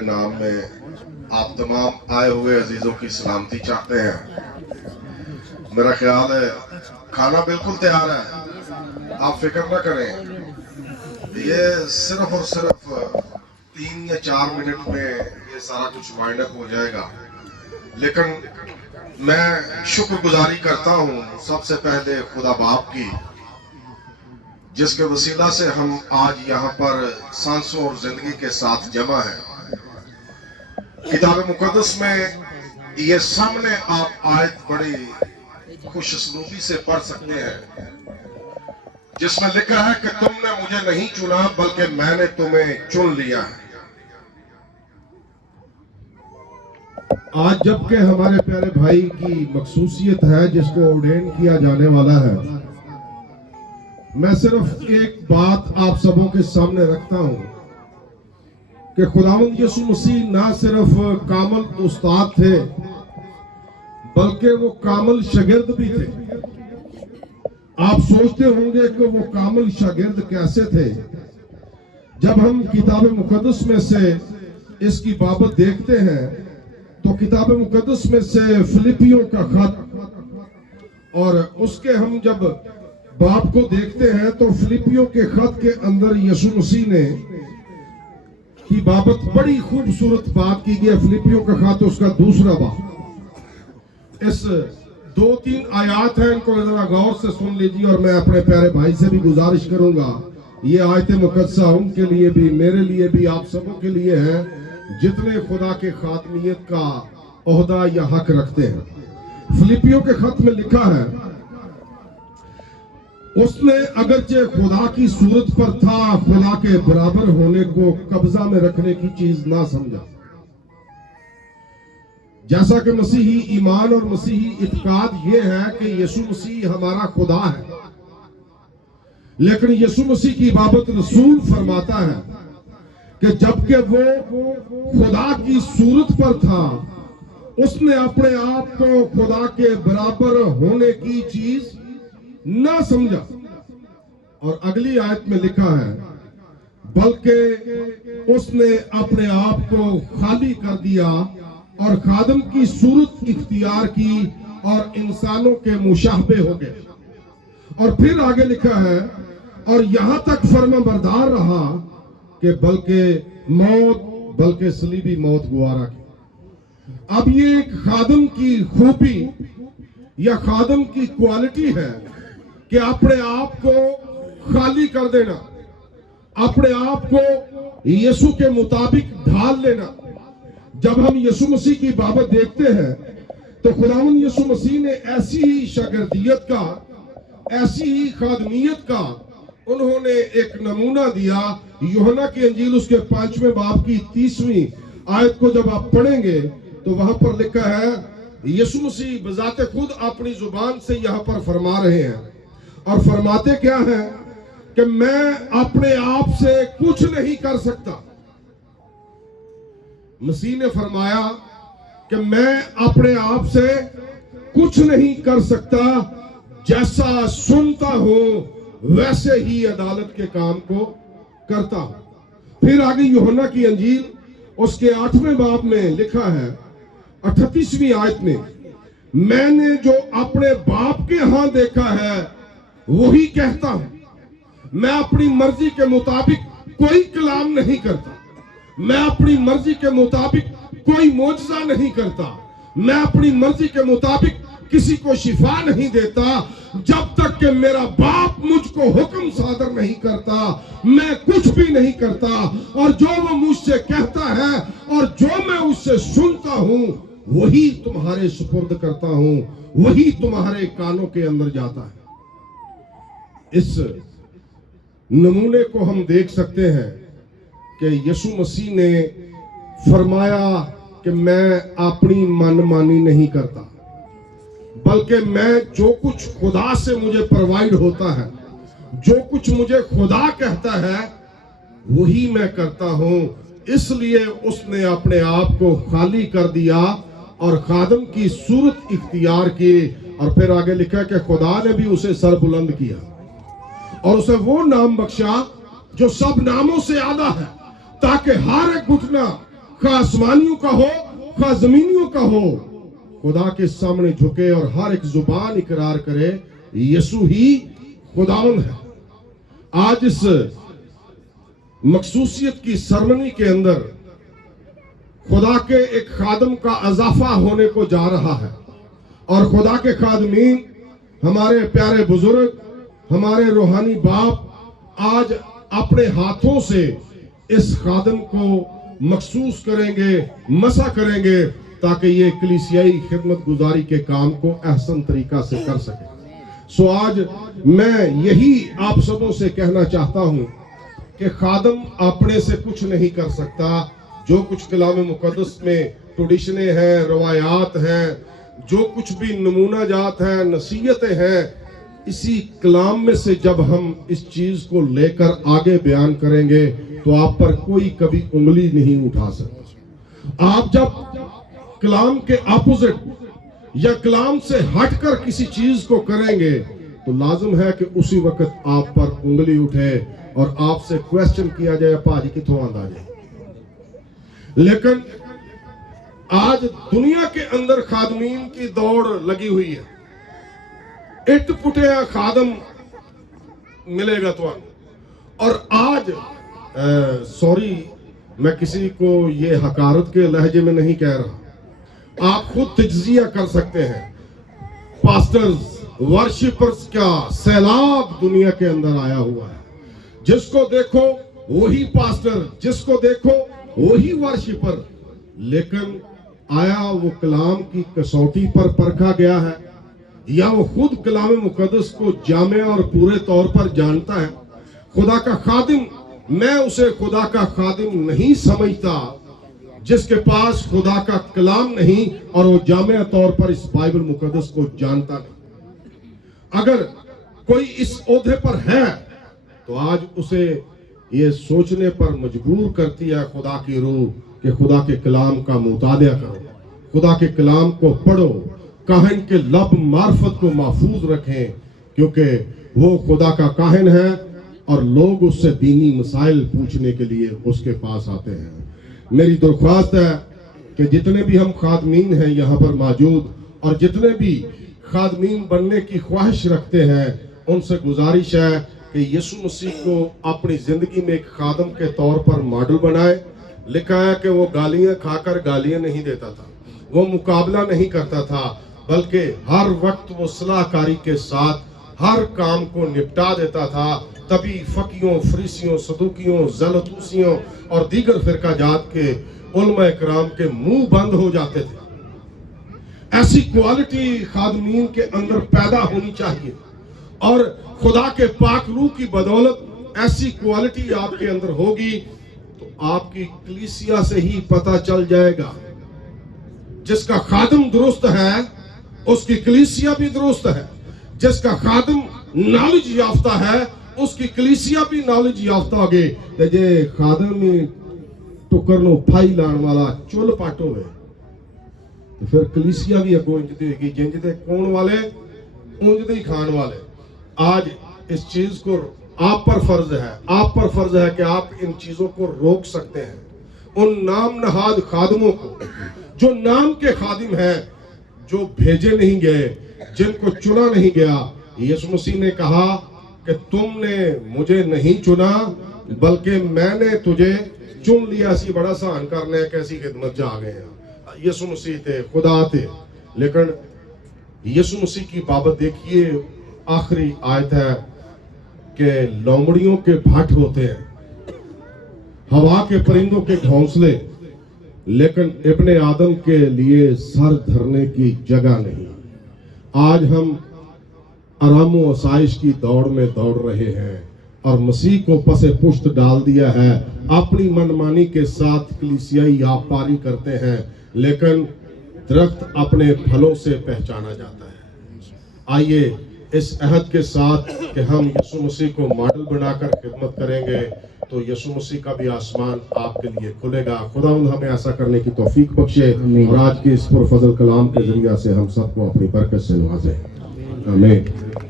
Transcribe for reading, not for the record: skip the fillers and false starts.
नाम में आप तमाम आए हुए अजीजों की सलामती चाहते हैं। मेरा ख्याल है खाना बिल्कुल तैयार है, आप फिक्र न करें। ये सिर्फ और सिर्फ 3 या 4 मिनट में ये सारा कुछ वाइंड अप हो जाएगा। लेकिन मैं शुक्रगुजारी करता हूँ सबसे पहले खुदा बाप की, जिसके वसीला से हम आज यहाँ पर सांसों और जिंदगी के साथ जमा हैं। किताब मुकद्दस में ये सामने आप आयत बड़ी खुशस्लूबी से पढ़ सकते हैं, जिसमें लिखा है कि तुमने मुझे नहीं चुना बल्कि मैंने तुम्हें चुन लिया है। आज जबकि हमारे प्यारे भाई की मखसूसियत है जिसको ऑर्डेन किया जाने वाला है, मैं सिर्फ एक बात आप सबों के सामने रखता हूं कि खुदावंद यीशु मसीह ना सिर्फ कामिल उस्ताद थे बल्कि वो कामिल शागिर्द भी थे। आप सोचते होंगे कि वो कामिल शागिर्द कैसे थे। जब हम किताब मुकद्दस में से इसकी बाबत देखते हैं तो किताब मुकद्दस में से फिलिपियों का खत, और उसके हम जब बाप को देखते हैं तो फिलिपियों के खत के अंदर यीशु मसीह ने की बाबत बड़ी खूबसूरत बात की गई। फिलिपियों का खत उसका दूसरा बाब, इस 2-3 आयत है, इनको जरा गौर से सुन लीजिए। और मैं अपने प्यारे भाई से भी गुजारिश करूंगा, ये आयत मुकद्दसा उनके लिए भी, मेरे लिए भी, आप सबों के लिए है जितने खुदा के खातमियत का ओहदा या हक रखते हैं। फिलिपियों के खत में लिखा है, उसने अगरचे खुदा की सूरत पर था, खुदा के बराबर होने को कब्जा में रखने की चीज ना समझा। जैसा कि मसीही ईमान और मसीही इत्काद ये है कि यीशु मसीह हमारा खुदा है, लेकिन यीशु मसीह की बाबत रसूल फरमाता है कि जबकि वो खुदा की सूरत पर था, उसने अपने आप को खुदा के बराबर होने की चीज ना समझा। और अगली आयत में लिखा है, बल्कि उसने अपने आप को खाली कर दिया और खादम की सूरत इख्तियार की और इंसानों के मुशाहबे हो गए। और फिर आगे लिखा है, और यहां तक फर्माबरदार रहा कि बल्कि सलीबी मौत गुवारा की। अब ये एक खादम की खूबी या खादम की क्वालिटी है कि अपने आप को खाली कर देना, अपने आप को यीशु के मुताबिक ढाल लेना। जब हम यीशु मसीह की बाबत देखते हैं तो खुदावंद यीशु मसीह ने ऐसी ही शागिर्दियत का, ऐसी ही खादमियत का उन्होंने एक नमूना दिया। यूहन्ना की अंजील उसके 5वें बाब की 30वीं आयत को जब आप पढ़ेंगे तो वहां पर लिखा है, यीशु मसीह बजाते खुद अपनी जुबान से यहां पर फरमा रहे हैं, और फरमाते क्या है कि मैं अपने आप से कुछ नहीं कर सकता। मसीह ने फरमाया कि मैं अपने आप से कुछ नहीं कर सकता, जैसा सुनता हूं वैसे ही अदालत के काम को करता हूं। फिर आगे यूहन्ना की अंजील उसके 8वें बाब में लिखा है 38वीं आयत में, मैंने जो अपने बाप के यहां देखा है वही कहता हूं। मैं अपनी मर्जी के मुताबिक कोई कलाम नहीं करता, मैं अपनी मर्जी के मुताबिक कोई मोजज़ा नहीं करता, मैं अपनी मर्जी के मुताबिक किसी को शिफा नहीं देता। जब तक कि मेरा बाप मुझको हुक्म सादर नहीं करता मैं कुछ भी नहीं करता। और जो वो मुझसे कहता है और जो मैं उससे सुनता हूं वही तुम्हारे सुपुर्द करता हूं, वही तुम्हारे कानों के अंदर जाता है। इस नमूने को हम देख सकते हैं कि यीशु मसीह ने फरमाया कि मैं अपनी मनमानी नहीं करता, बल्कि मैं जो कुछ खुदा से मुझे प्रोवाइड होता है, जो कुछ मुझे खुदा कहता है वही मैं करता हूं। इसलिए उसने अपने आप को खाली कर दिया और खादम की सूरत इख्तियार की। और फिर आगे लिखा कि खुदा ने भी उसे सर बुलंद किया और उसे वो नाम बख्शा जो सब नामों से आला है, ताकि हर एक घुटना खा आसमानियों का हो, खा जमीनियों का हो, खुदा के सामने झुके और हर एक जुबान इकरार करे यीशु ही खुदावंद है। आज इस मखसूसियत की सरमनी के अंदर खुदा के एक खादम का इजाफा होने को जा रहा है और खुदा के खादमीन, हमारे प्यारे बुजुर्ग, हमारे रूहानी बाप आज अपने हाथों से इस खादम को मखसूस करेंगे, मसा करेंगे, ताकि ये कलीसियाई खिदमत गुजारी के काम को अहसन तरीका से कर सके। सो आज मैं यही आप सबों से कहना चाहता हूं कि खादम अपने से कुछ नहीं कर सकता। जो कुछ कलाम मुकद्दस में ट्रेडिशनें हैं, रवायात हैं, जो कुछ भी नमूना जात हैं, नसीहतें हैं, इसी कलाम में से जब हम इस चीज को लेकर आगे बयान करेंगे तो आप पर कोई कभी उंगली नहीं उठा सकता। आप जब कलाम के अपोजिट या कलाम से हटकर किसी चीज को करेंगे तो लाजिम है कि उसी वक्त आप पर उंगली उठे और आपसे क्वेश्चन किया जाए, भाजी किथों आंदा जी। लेकिन आज दुनिया के अंदर खादमीन की दौड़ लगी हुई है। इट पुटिया खादम मिलेगा तो। और आज सॉरी, मैं किसी को ये हकारत के लहजे में नहीं कह रहा, आप खुद तज्जिया कर सकते हैं। पास्टर्स, वर्शिपर्स का सैलाब दुनिया के अंदर आया हुआ है। जिसको देखो वही पास्टर, जिसको देखो वही वर्शिपर, लेकिन आया वो कलाम की कसौटी पर परखा गया है या वो खुद कलाम मुकद्दस को जामे और पूरे तौर पर जानता है। खुदा का खादिम, मैं उसे खुदा का खादिम नहीं समझता जिसके पास खुदा का कलाम नहीं और वो जामे तौर पर इस बाइबल मुकद्दस को जानता नहीं। अगर कोई इस ओहदे पर है तो आज उसे ये सोचने पर मजबूर करती है खुदा की रूह कि खुदा के कलाम का मुतालिया करो, खुदा के कलाम को पढ़ो, काहिन के लब मार्फत को महफूज रखें, क्योंकि वो खुदा का काहिन है और लोग उससे दीनी मसाइल पूछने के लिए उसके पास आते हैं। मेरी दरख्वास्त है कि जितने भी हम खादमीन हैं यहाँ पर मौजूद और जितने भी खादमीन बनने की ख्वाहिश रखते हैं, उनसे गुजारिश है कि यीशु मसीह को अपनी जिंदगी में एक खादम के तौर पर मॉडल बनाए। लिखा है कि वो गालियां खाकर गालियां नहीं देता था, वो मुकाबला नहीं करता था, बल्कि हर वक्त वो सलाहकारी के साथ हर काम को निपटा देता था। तभी फकीयों, फरीसियों, सदूकियों, ज़लतूसियों और दीगर फिरका जात के उलमा इकराम के मुंह बंद हो जाते थे। ऐसी क्वालिटी खादमीन के अंदर पैदा होनी चाहिए और खुदा के पाक रूह की बदौलत ऐसी क्वालिटी आपके अंदर होगी तो आपकी कलीसिया से ही पता चल जाएगा। जिसका खादम दुरुस्त है उसकी कलीसिया भी दुरुस्त है। जिसका खादम नॉलेज याफ्ता है उसकी कलीसिया भी नॉलेज याफ्ता होगी। ते जे खादम ही टुकर नो फाई लाण वाला चुल पट होवे तो फिर कलीसिया भी अगों इंजदी होगी, जिंजदे कौन वाले उंजदे ही खान वाले। आज इस चीज को आप पर फर्ज है कि आप इन चीजों को रोक सकते हैं। उन नाम नहाद खादमों को जो नाम के खादिम हैं, जो भेजे नहीं गए, जिनको चुना नहीं गया। यीशु मसीह ने कहा कि तुमने मुझे नहीं चुना बल्कि मैंने तुझे चुन लिया। सी बड़ा सहन करने कैसी खिदमत जा गए हैं। यीशु मसीह थे, खुदा थे, लेकिन यीशु मसीह की बाबत देखिए, आखिरी आयत है कि लोमड़ियों के भट्ट होते हैं, हवा के परिंदों के घोंसले, लेकिन इब्ने आदम के लिए सर धरने की जगह नहीं। आज हम आराम व आसाइश की दौड़ में दौड़ रहे हैं और मसीह को पसे पुश्त डाल दिया है। अपनी मनमानी के साथ कलीसियाई आप पारी करते हैं, लेकिन दरख्त अपने फलों से पहचाना जाता है। आइए इस अहद के साथ कि हम यीशु मसीह को मॉडल बनाकर खिदमत करेंगे तो यीशु मसीह का भी आसमान आपके लिए खुलेगा। खुदावंद हमें ऐसा करने की तौफीक बख्शे और आज के इस पुरफजल कलाम के जरिए से हम सबको अपनी बरकत से नवाजे। आमीन।